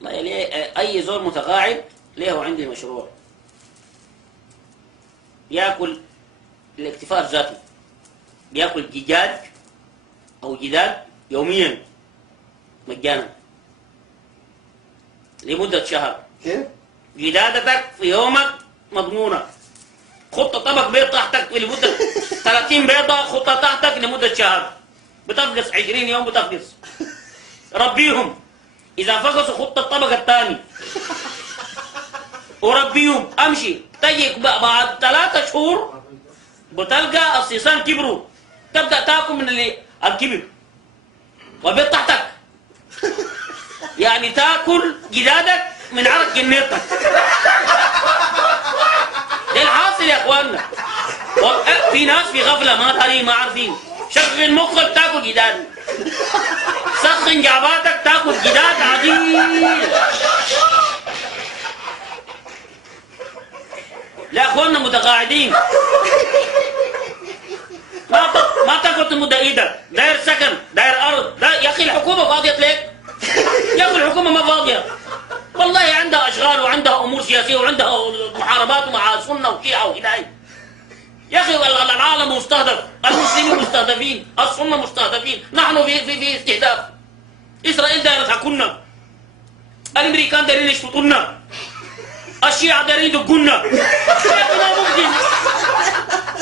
والله ليه اي زول متقاعد ليه عندي مشروع ياكل الاكتفاء ذاته، بياكل دجاج او جداد يوميا مجانا لمدة شهر. كيف؟ جدادتك في يومك مضمونة. خطة طبق بيض تحتك لمدة 30 بيضة، خطة تحتك لمدة شهر، بتفقس 20 يوم بتفقس. ربيهم، إذا فقسوا خط الطبق الثاني وربيهم، أمشي تجي بعد 3 شهور بتلقى الصيصان كبروا، تبدأ تاكل من الكبر والبيض تحتك، يعني تاكل جدادك من عرق جنيتك. ده الحاصل يا اخواننا. في ناس في غفله ما دارين ما عارفين. شغل مخك تاكل جداد، سخن جعباتك تاكل جداد عديد. لا اخواننا متقاعدين ما تاكل تمد ايدك، داير سكن داير ارض، يا اخي الحكومه فاضيه ليك؟ يا اخي الحكومه ما فاضيه والله، عندها اشغال وعندها امور سياسيه وعندها محاربات مع السنه وشيعه وهدايه. يا اخي العالم مستهدف، المسلمين مستهدفين، السنه مستهدفين، نحن في استهداف. اسرائيل دايره تاكلنا، الامريكان دايرين يشفطونا، الشيعه دايرين يدقونا. يا اخي ما ممكن،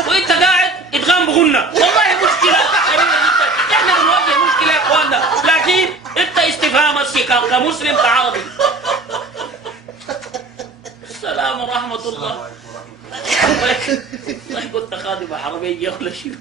وانت قاعد ادغام بغنى. والله مشكله كبيره جدا، احنا بنواجه مشكله يا اخواننا، لكن انت استفهام السكاك كمسلم كعربي. السلام ورحمه الله. والله كنت خادم حربيه ولا شيء.